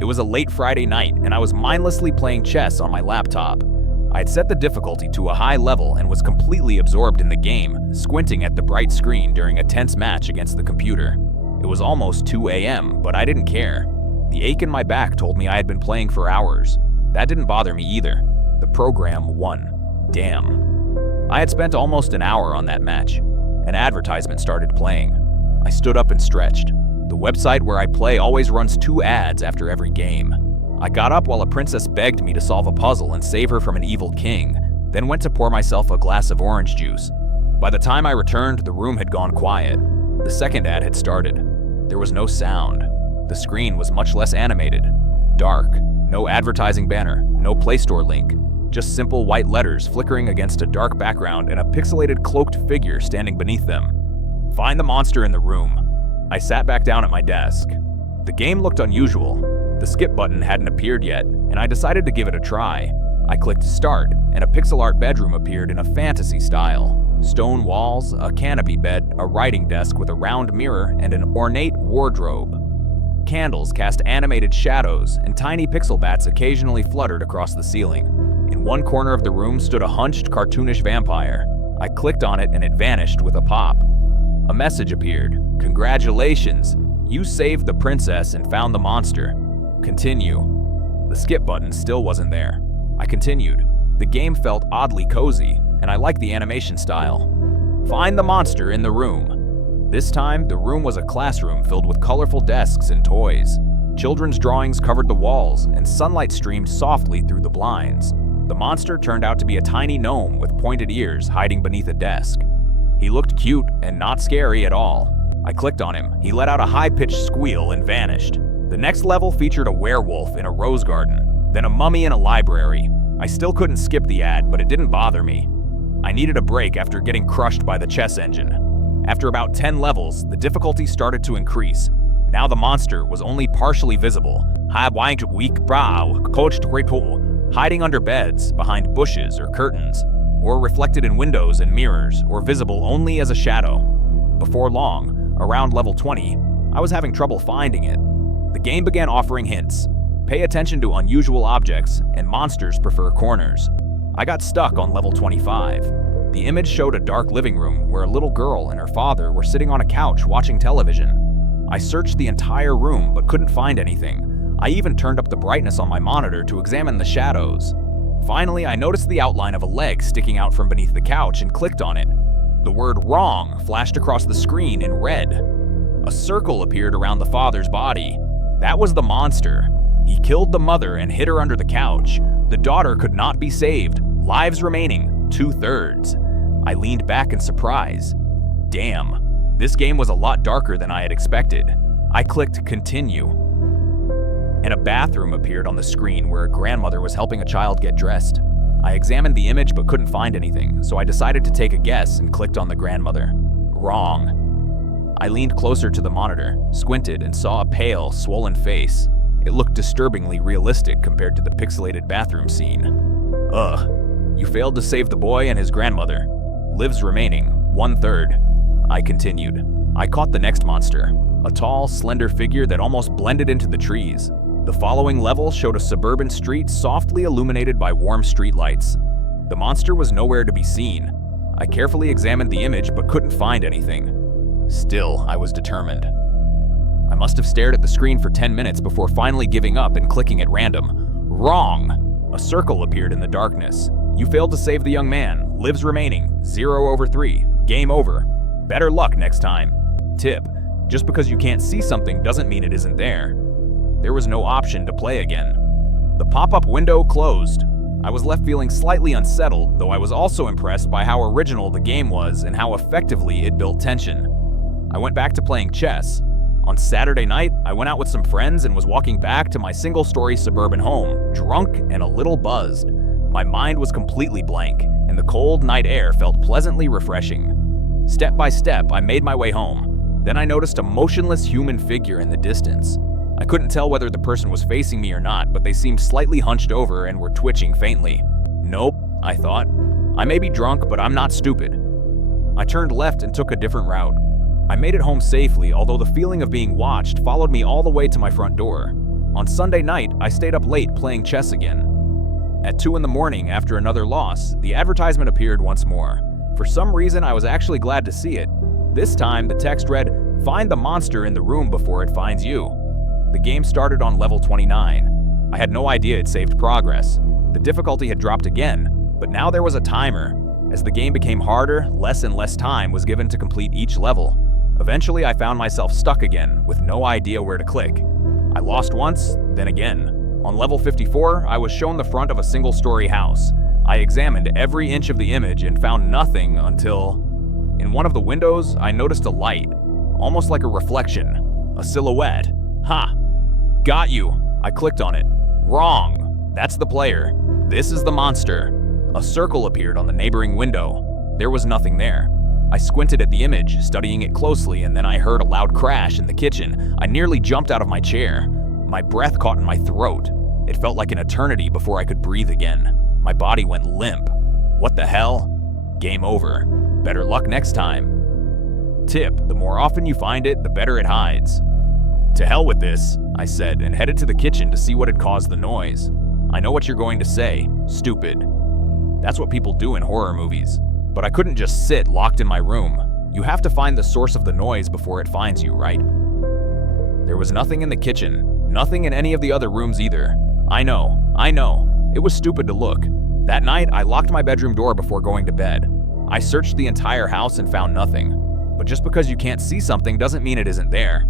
It was a late Friday night, and I was mindlessly playing chess on my laptop. I had set the difficulty to a high level and was completely absorbed in the game, squinting at the bright screen during a tense match against the computer. It was almost 2 a.m., but I didn't care. The ache in my back told me I had been playing for hours. That didn't bother me either. The program won. Damn. I had spent almost an hour on that match. An advertisement started playing. I stood up and stretched. The website where I play always runs 2 ads after every game. I got up while a princess begged me to solve a puzzle and save her from an evil king, then went to pour myself a glass of orange juice. By the time I returned, the room had gone quiet. The second ad had started. There was no sound. The screen was much less animated. Dark. No advertising banner. No Play Store link. Just simple white letters flickering against a dark background and a pixelated cloaked figure standing beneath them. Find the monster in the room. I sat back down at my desk. The game looked unusual. The skip button hadn't appeared yet, and I decided to give it a try. I clicked start, and a pixel art bedroom appeared in a fantasy style. Stone walls, a canopy bed, a writing desk with a round mirror, and an ornate wardrobe. Candles cast animated shadows, and tiny pixel bats occasionally fluttered across the ceiling. In one corner of the room stood a hunched, cartoonish vampire. I clicked on it and it vanished with a pop. A message appeared. Congratulations! You saved the princess and found the monster. Continue. The skip button still wasn't there. I continued. The game felt oddly cozy, and I liked the animation style. Find the monster in the room. This time, the room was a classroom filled with colorful desks and toys. Children's drawings covered the walls, and sunlight streamed softly through the blinds. The monster turned out to be a tiny gnome with pointed ears hiding beneath a desk. He looked cute and not scary at all. I clicked on him. He let out a high-pitched squeal and vanished. The next level featured a werewolf in a rose garden, then a mummy in a library. I still couldn't skip the ad, but it didn't bother me. I needed a break after getting crushed by the chess engine. After about 10 levels, the difficulty started to increase. Now the monster was only partially visible, hiding under beds, behind bushes or curtains, or reflected in windows and mirrors, or visible only as a shadow. Before long, around level 20, I was having trouble finding it. The game began offering hints. Pay attention to unusual objects, and monsters prefer corners. I got stuck on level 25. The image showed a dark living room where a little girl and her father were sitting on a couch watching television. I searched the entire room but couldn't find anything. I even turned up the brightness on my monitor to examine the shadows. Finally, I noticed the outline of a leg sticking out from beneath the couch and clicked on it. The word "wrong" flashed across the screen in red. A circle appeared around the father's body. That was the monster. He killed the mother and hid her under the couch. The daughter could not be saved. Lives remaining, 2/3. I leaned back in surprise. Damn, this game was a lot darker than I had expected. I clicked continue, and a bathroom appeared on the screen where a grandmother was helping a child get dressed. I examined the image but couldn't find anything, so I decided to take a guess and clicked on the grandmother. Wrong. I leaned closer to the monitor, squinted, and saw a pale, swollen face. It looked disturbingly realistic compared to the pixelated bathroom scene. Ugh. You failed to save the boy and his grandmother. Lives remaining, 1/3. I continued. I caught the next monster, a tall, slender figure that almost blended into the trees. The following level showed a suburban street softly illuminated by warm streetlights. The monster was nowhere to be seen. I carefully examined the image but couldn't find anything. Still, I was determined. I must have stared at the screen for 10 minutes before finally giving up and clicking at random. Wrong! A circle appeared in the darkness. You failed to save the young man. Lives remaining, 0/3. Game over. Better luck next time. Tip: just because you can't see something doesn't mean it isn't there. There was no option to play again. The pop-up window closed. I was left feeling slightly unsettled, though I was also impressed by how original the game was and how effectively it built tension. I went back to playing chess. On Saturday night, I went out with some friends and was walking back to my single-story suburban home, drunk and a little buzzed. My mind was completely blank, and the cold night air felt pleasantly refreshing. Step by step, I made my way home. Then I noticed a motionless human figure in the distance. I couldn't tell whether the person was facing me or not, but they seemed slightly hunched over and were twitching faintly. Nope, I thought. I may be drunk, but I'm not stupid. I turned left and took a different route. I made it home safely, although the feeling of being watched followed me all the way to my front door. On Sunday night, I stayed up late playing chess again. At 2 in the morning, after another loss, the advertisement appeared once more. For some reason, I was actually glad to see it. This time, the text read, "Find the monster in the room before it finds you." The game started on level 29. I had no idea it saved progress. The difficulty had dropped again, but now there was a timer. As the game became harder, less and less time was given to complete each level. Eventually, I found myself stuck again, with no idea where to click. I lost once, then again. On level 54, I was shown the front of a single-story house. I examined every inch of the image and found nothing until... In one of the windows, I noticed a light, almost like a reflection, a silhouette. Ha! Got you! I clicked on it. Wrong! That's the player. This is the monster. A circle appeared on the neighboring window. There was nothing there. I squinted at the image, studying it closely, and then I heard a loud crash in the kitchen. I nearly jumped out of my chair. My breath caught in my throat. It felt like an eternity before I could breathe again. My body went limp. What the hell? Game over. Better luck next time. Tip: the more often you find it, the better it hides. To hell with this, I said, and headed to the kitchen to see what had caused the noise. I know what you're going to say. Stupid. That's what people do in horror movies. But I couldn't just sit locked in my room. You have to find the source of the noise before it finds you, right? There was nothing in the kitchen. Nothing in any of the other rooms either. I know. It was stupid to look. That night, I locked my bedroom door before going to bed. I searched the entire house and found nothing. But just because you can't see something doesn't mean it isn't there.